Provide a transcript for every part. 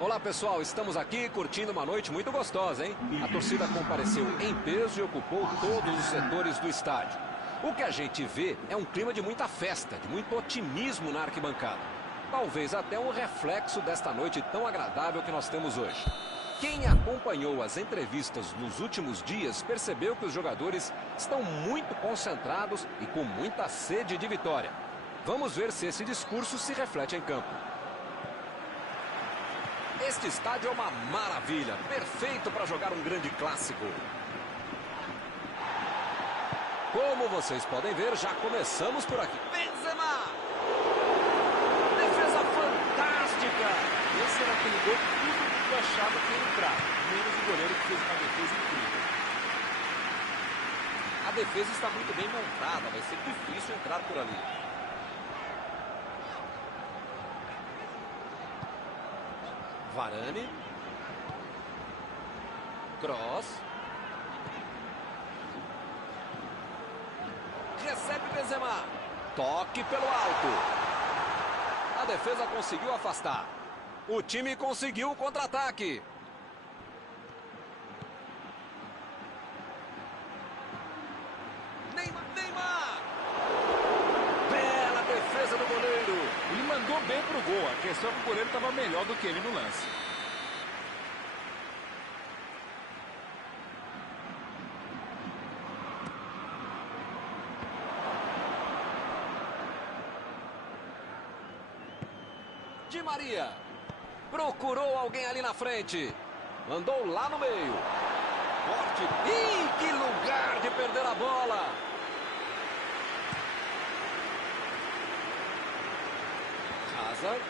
Olá pessoal, estamos aqui curtindo uma noite muito gostosa, hein? A torcida compareceu em peso e ocupou todos os setores do estádio. O que a gente vê é um clima de muita festa, de muito otimismo na arquibancada. Talvez até um reflexo desta noite tão agradável que nós temos hoje. Quem acompanhou as entrevistas nos últimos dias percebeu que os jogadores estão muito concentrados e com muita sede de vitória. Vamos ver se esse discurso se reflete em campo. Este estádio é uma maravilha, perfeito para jogar um grande clássico. Como vocês podem ver, já começamos por aqui. Benzema! Defesa fantástica! Esse era aquele gol que todo mundo achava que ia entrar, menos o goleiro que fez uma defesa incrível. A defesa está muito bem montada, vai ser difícil entrar por ali. Varane. Cross. Recebe Benzema. Toque pelo alto. A defesa conseguiu afastar. O time conseguiu o contra-ataque. Neymar. Bela defesa do goleiro. Ele mandou bem pro gol, a questão é que o goleiro estava melhor do que ele no lance. Di Maria. Procurou alguém ali na frente. Mandou lá no meio. Forte. Ih, que lugar de perder a bola. Hazard.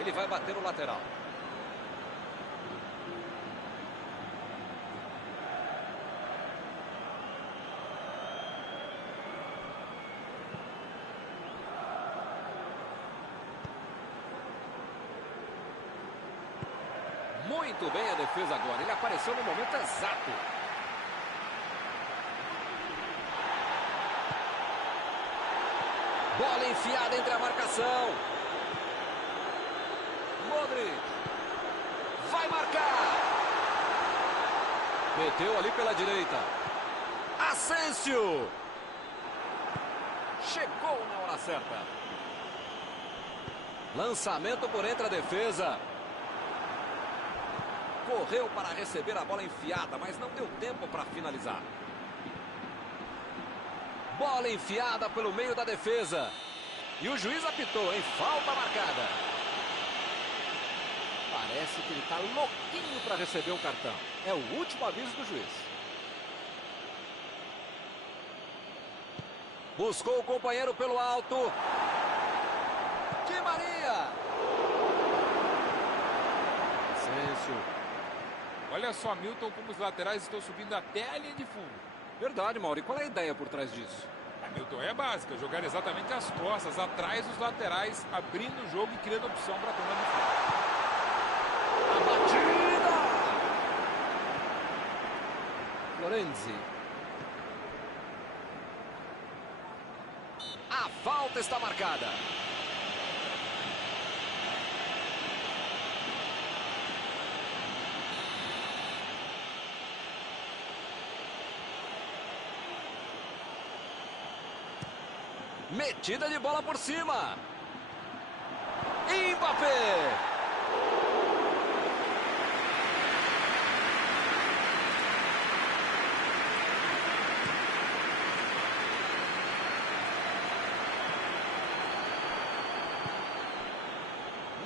Ele vai bater o lateral. Muito bem a defesa agora. Ele apareceu no momento exato. Bola enfiada entre a marcação. Modric. Vai marcar. Meteu ali pela direita. Asensio. Chegou na hora certa. Lançamento por entre a defesa. Correu para receber a bola enfiada, mas não deu tempo para finalizar. Bola enfiada pelo meio da defesa. E o juiz apitou, em falta marcada. Parece que ele está louquinho para receber um cartão. É o último aviso do juiz. Buscou o companheiro pelo alto. Di Maria. Asensio. Olha só, Milton, como os laterais estão subindo até a linha de fundo. Verdade, Mauro. E qual é a ideia por trás disso? A Milton é básica, jogar exatamente as costas, atrás dos laterais, abrindo o jogo e criando opção para tomar de frente. A batida! Florenzi. A falta está marcada. Metida de bola por cima. Mbappé.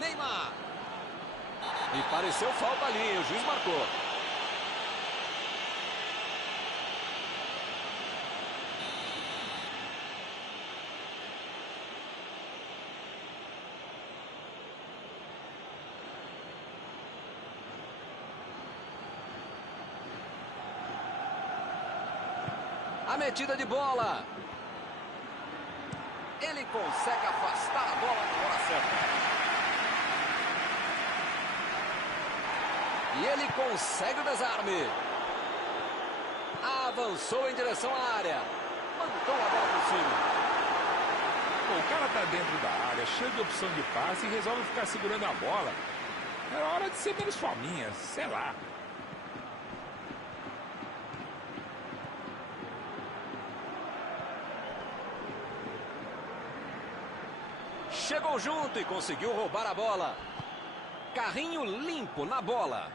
Neymar. E pareceu falta ali, o juiz marcou. A metida de bola. Ele consegue afastar a bola na hora certa. E ele consegue o desarme. Avançou em direção à área. Mandou a bola por cima. Pô, o cara tá dentro da área, cheio de opção de passe e resolve ficar segurando a bola. É hora de ser menos fominha, sei lá. Chegou junto e conseguiu roubar a bola. Carrinho limpo na bola.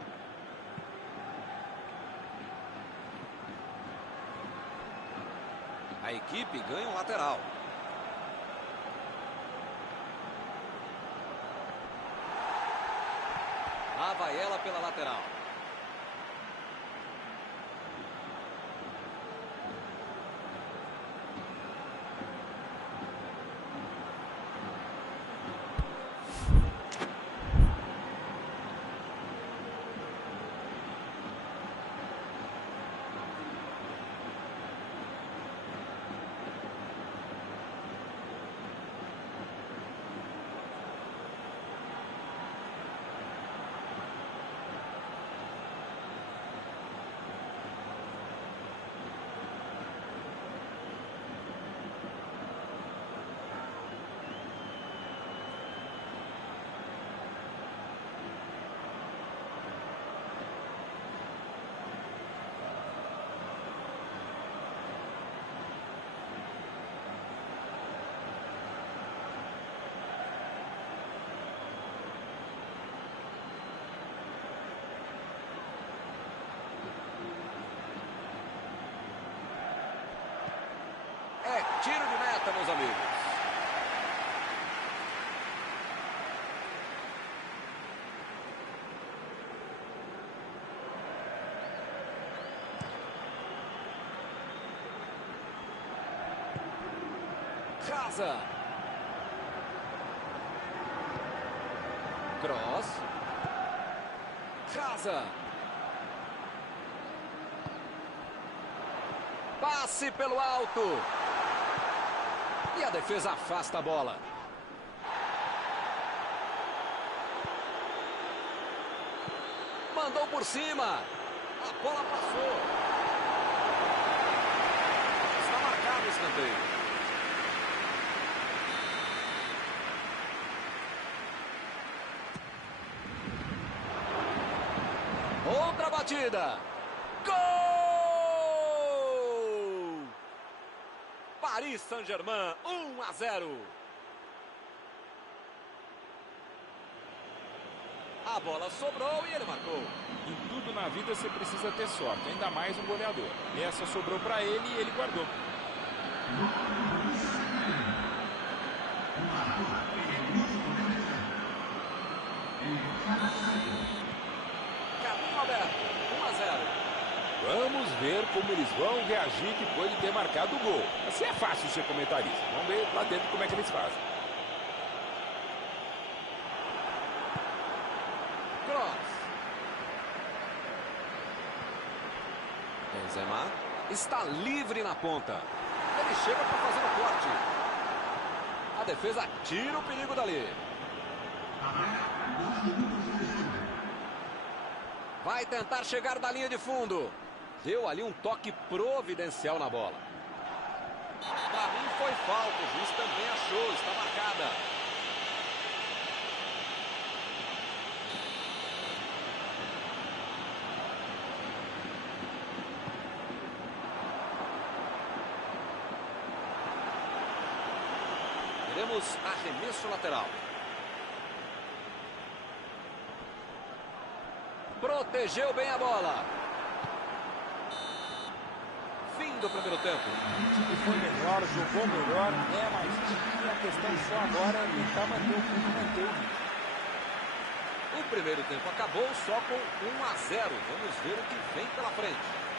A equipe ganha um lateral. Lá vai ela pela lateral. É tiro de meta, meus amigos. Casa. Cross. Casa. Passe pelo alto. E a defesa afasta a bola. Mandou por cima. A bola passou. Está marcado o escanteio. Outra batida. Gol! Paris Saint-Germain, 1-0. A bola sobrou e ele marcou. Em tudo na vida você precisa ter sorte, ainda mais um goleador. Essa sobrou para ele e ele guardou. Caminho aberto, 1-0. Vamos ver como eles vão reagir depois de ter marcado o gol. Assim é fácil ser comentarista. Vamos ver lá dentro como é que eles fazem. Cross. Benzema está livre na ponta. Ele chega para fazer o corte. A defesa tira o perigo dali. Vai tentar chegar da linha de fundo. Deu ali um toque providencial na bola. Para mim foi falta, o juiz também achou, está marcada. Teremos arremesso lateral. Protegeu bem a bola. Fim do primeiro tempo. O time foi melhor, jogou melhor, é mais time. E a questão só agora é tentar manter o time, manter o ritmo. O primeiro tempo acabou só com 1-0. Vamos ver o que vem pela frente.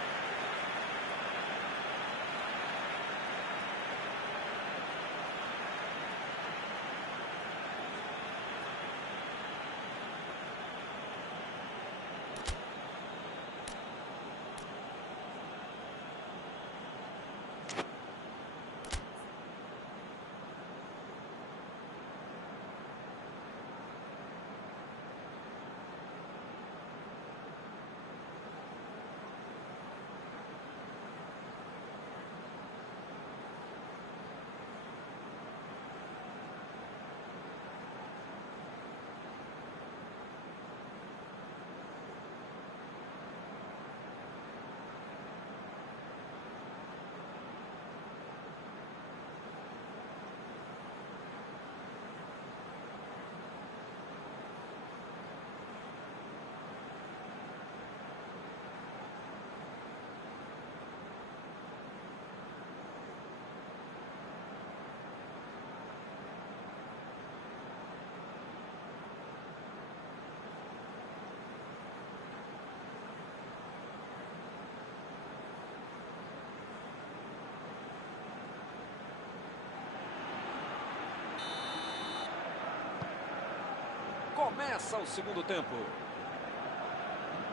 Começa o segundo tempo.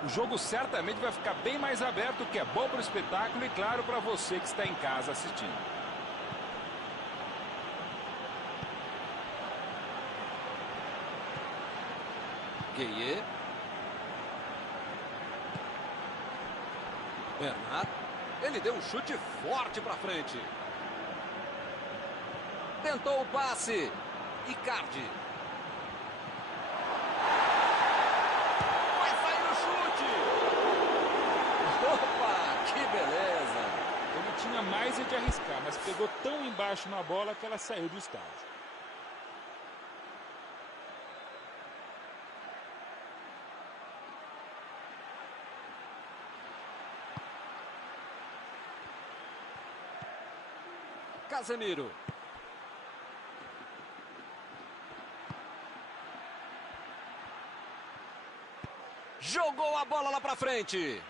O jogo certamente vai ficar bem mais aberto, o que é bom para o espetáculo e, claro, para você que está em casa assistindo. Gueye. Bernat. Ele deu um chute forte para frente. Tentou o passe. Icardi. Vai sair o chute. Opa, que beleza. Ele tinha mais de arriscar, mas pegou tão embaixo na bola que ela saiu do estádio. Casemiro. Jogou a bola lá pra frente.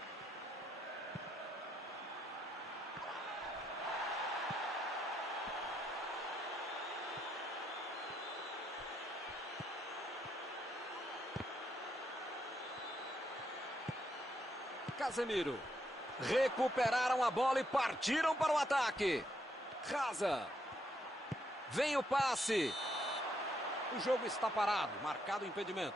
Casemiro. Recuperaram a bola e partiram para o ataque. Raza. Vem o passe. O jogo está parado, marcado o impedimento.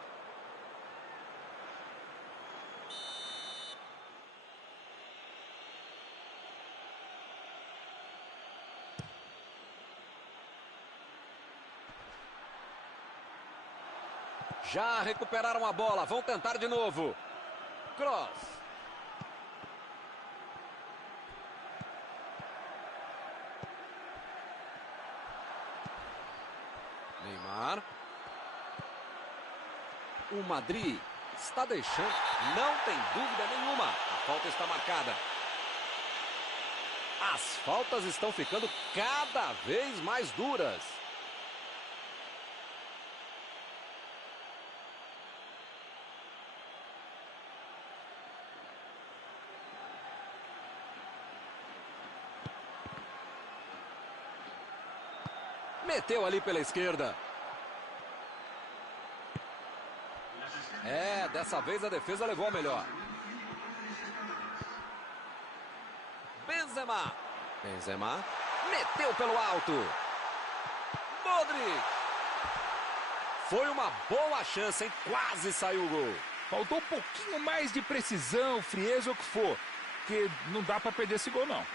Já recuperaram a bola, vão tentar de novo. Cross. Neymar. O Madrid está deixando, não tem dúvida nenhuma, a falta está marcada. As faltas estão ficando cada vez mais duras. Meteu ali pela esquerda. Dessa vez a defesa levou a melhor. Benzema. Meteu pelo alto. Modric. Foi uma boa chance, hein? Quase saiu o gol. Faltou um pouquinho mais de precisão, frieza ou o que for. Porque não dá para perder esse gol, não.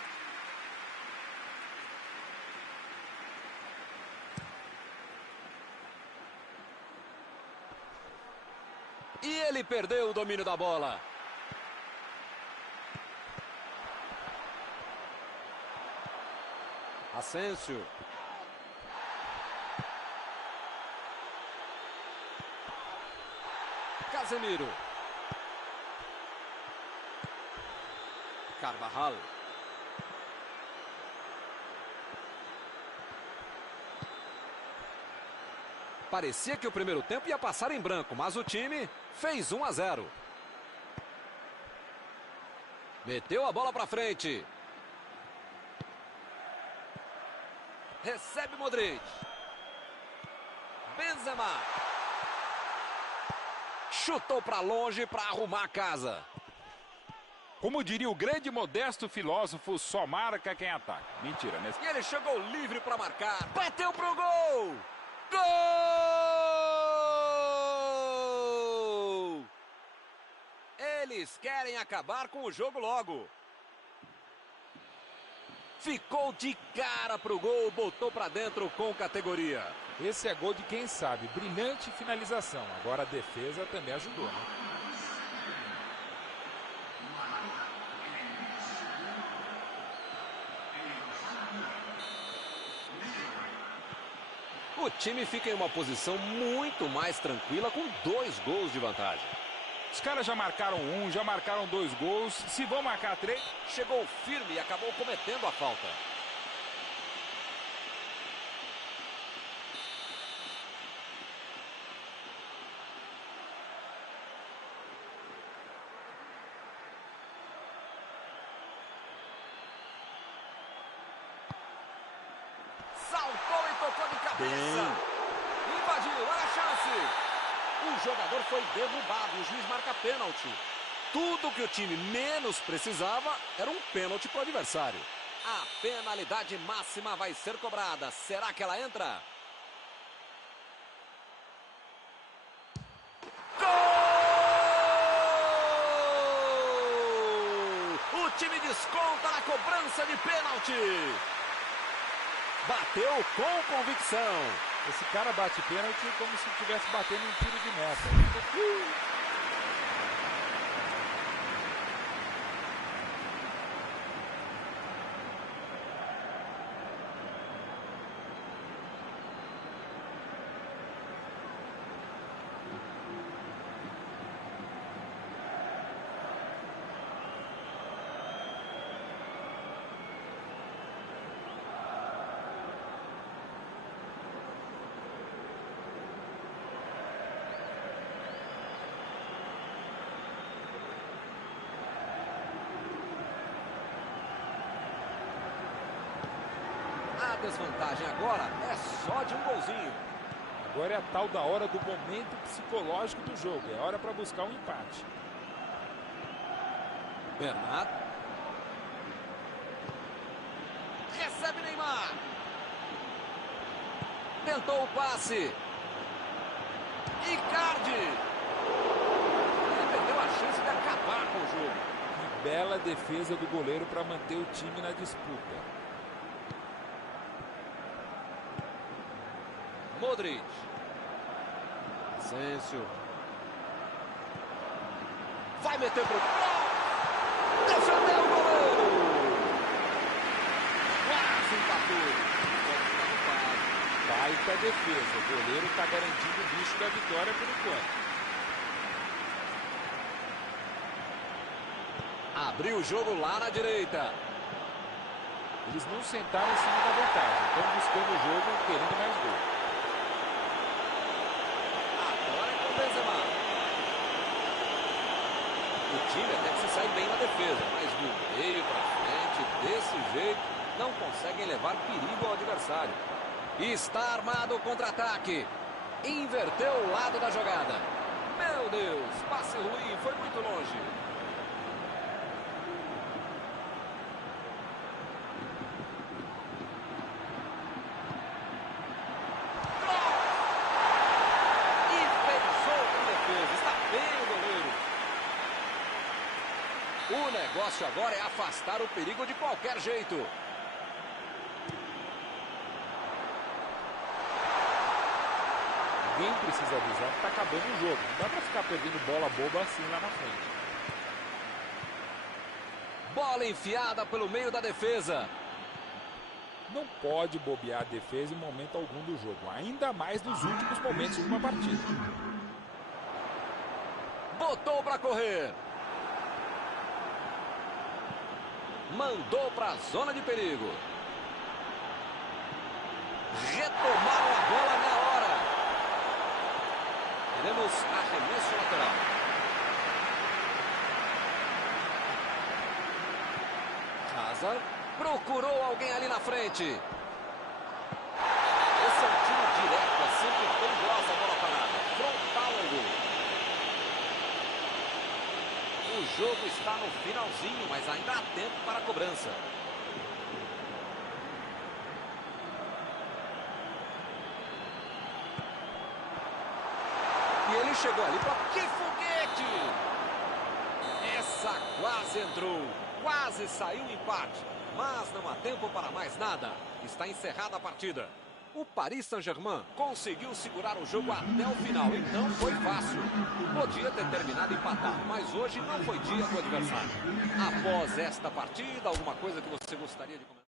E ele perdeu o domínio da bola. Asensio. Casemiro. Carvajal. Parecia que o primeiro tempo ia passar em branco, mas o time fez 1-0. Meteu a bola para frente. Recebe Modric. Benzema. Chutou para longe para arrumar a casa. Como diria o grande modesto filósofo, só marca quem ataca. Mentira, né? E ele chegou livre para marcar. Bateu pro gol! Gol! Eles querem acabar com o jogo logo. Ficou de cara pro gol, botou para dentro com categoria. Esse é gol de quem sabe. Brilhante finalização. Agora a defesa também ajudou, né? O time fica em uma posição muito mais tranquila com 2 gols de vantagem. Os caras já marcaram 1, já marcaram 2 gols. Se vão marcar 3... Chegou firme e acabou cometendo a falta. Saltou e tocou de cabeça. Invadiu, olha a chance. O O jogador foi derrubado, o juiz marca pênalti. Tudo que o time menos precisava era um pênalti para o adversário. A penalidade máxima vai ser cobrada. Será que ela entra? Gol! O time desconta na cobrança de pênalti. Bateu com convicção. Esse cara bate pênalti como se estivesse batendo um tiro de meta. A desvantagem agora é só de um golzinho. Agora é a tal da hora do momento psicológico do jogo. É hora para buscar um empate. Bernardo. Recebe Neymar. Tentou o passe. Icardi. Ele perdeu a chance de acabar com o jogo. Que bela defesa do goleiro para manter o time na disputa. Modric. Asensio. Vai meter pro gol. Defendeu o goleiro. Quase empatou. Baita defesa. O goleiro está garantindo o bicho da vitória por enquanto. Abriu o jogo lá na direita. Eles não sentaram em cima da vantagem. Estão buscando o jogo, querendo mais gol. Benzema. O time até que se sai bem na defesa, mas do meio para frente, desse jeito, não conseguem levar perigo ao adversário. E está armado o contra-ataque. Inverteu o lado da jogada. Meu Deus, passe ruim, foi muito longe. O negócio agora é afastar o perigo de qualquer jeito. Ninguém precisa avisar que está acabando o jogo. Não dá para ficar perdendo bola boba assim lá na frente. Bola enfiada pelo meio da defesa. Não pode bobear a defesa em momento algum do jogo. Ainda mais nos últimos momentos de uma partida. Botou para correr. Mandou para a zona de perigo. Retomaram a bola na hora. Teremos arremesso lateral. Hazard procurou alguém ali na frente. Esse é um tiro direto, é sempre perigosa a bola parada. Frontal ao gol. O jogo está no finalzinho, mas ainda há tempo para a cobrança. E ele chegou ali para... Que foguete! Essa quase entrou. Quase saiu o empate. Mas não há tempo para mais nada. Está encerrada a partida. O Paris Saint-Germain conseguiu segurar o jogo até o final e não foi fácil. Podia ter terminado empatado, mas hoje não foi dia do adversário. Após esta partida, alguma coisa que você gostaria de comentar?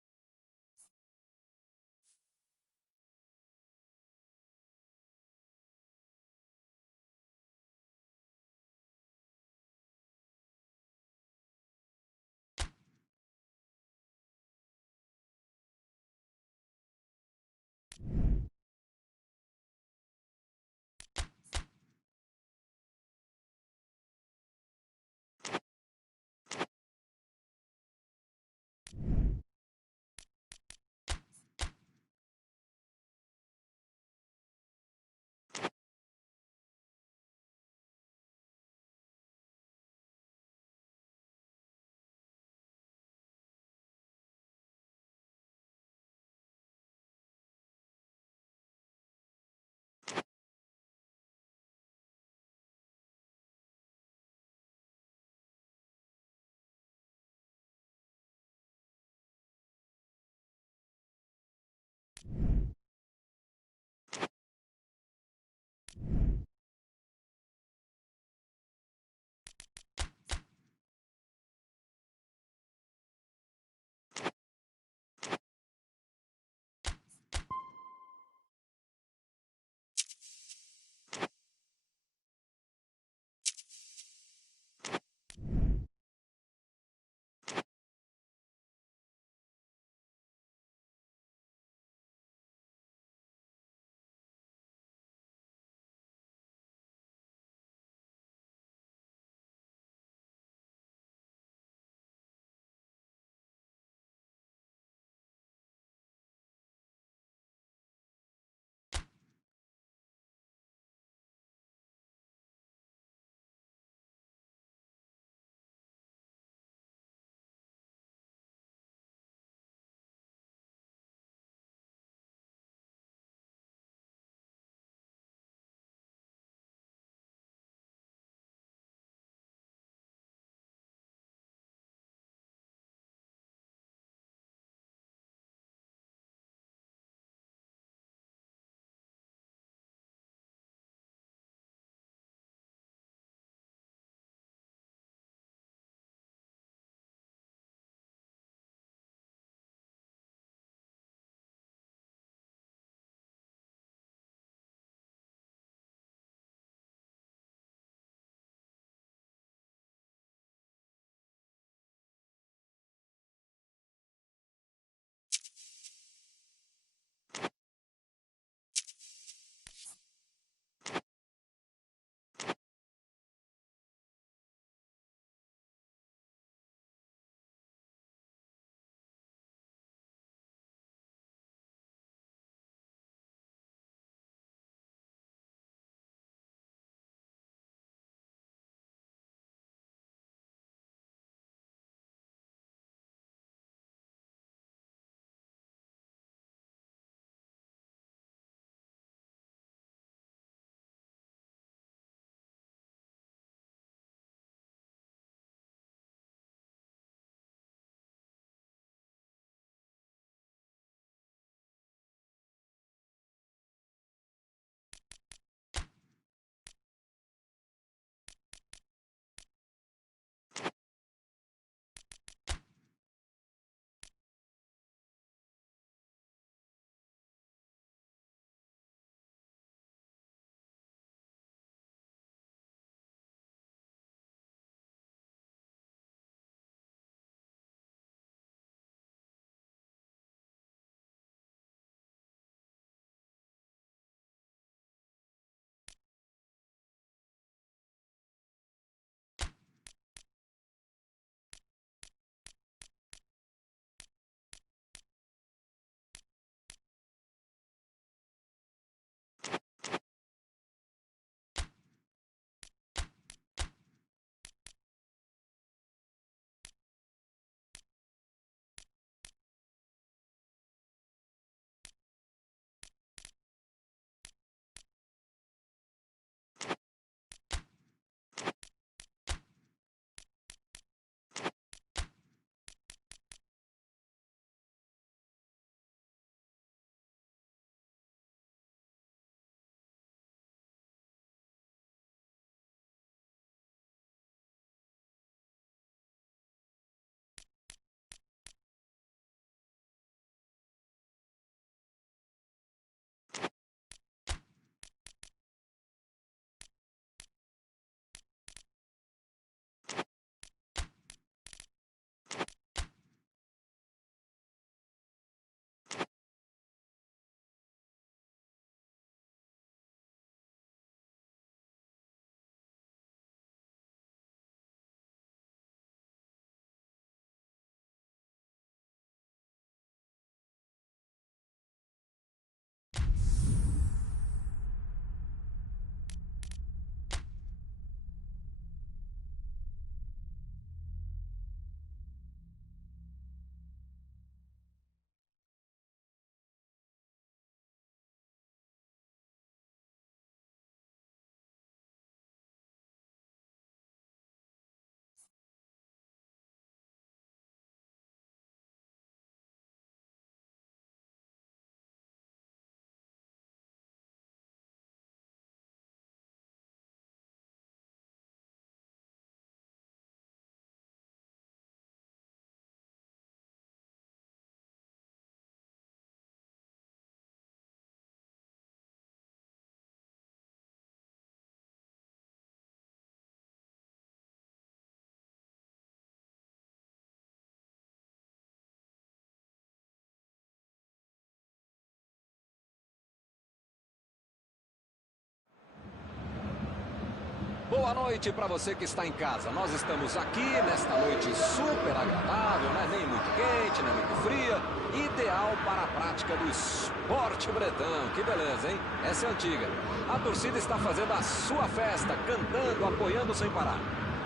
Boa noite para você que está em casa. Nós estamos aqui nesta noite super agradável, né? Nem muito quente, nem muito fria. Ideal para a prática do esporte bretão. Que beleza, hein? Essa é antiga. A torcida está fazendo a sua festa, cantando, apoiando sem parar.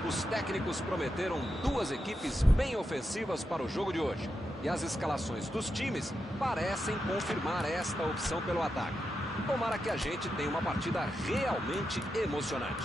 Os técnicos prometeram duas equipes bem ofensivas para o jogo de hoje. E as escalações dos times parecem confirmar esta opção pelo ataque. Tomara que a gente tenha uma partida realmente emocionante.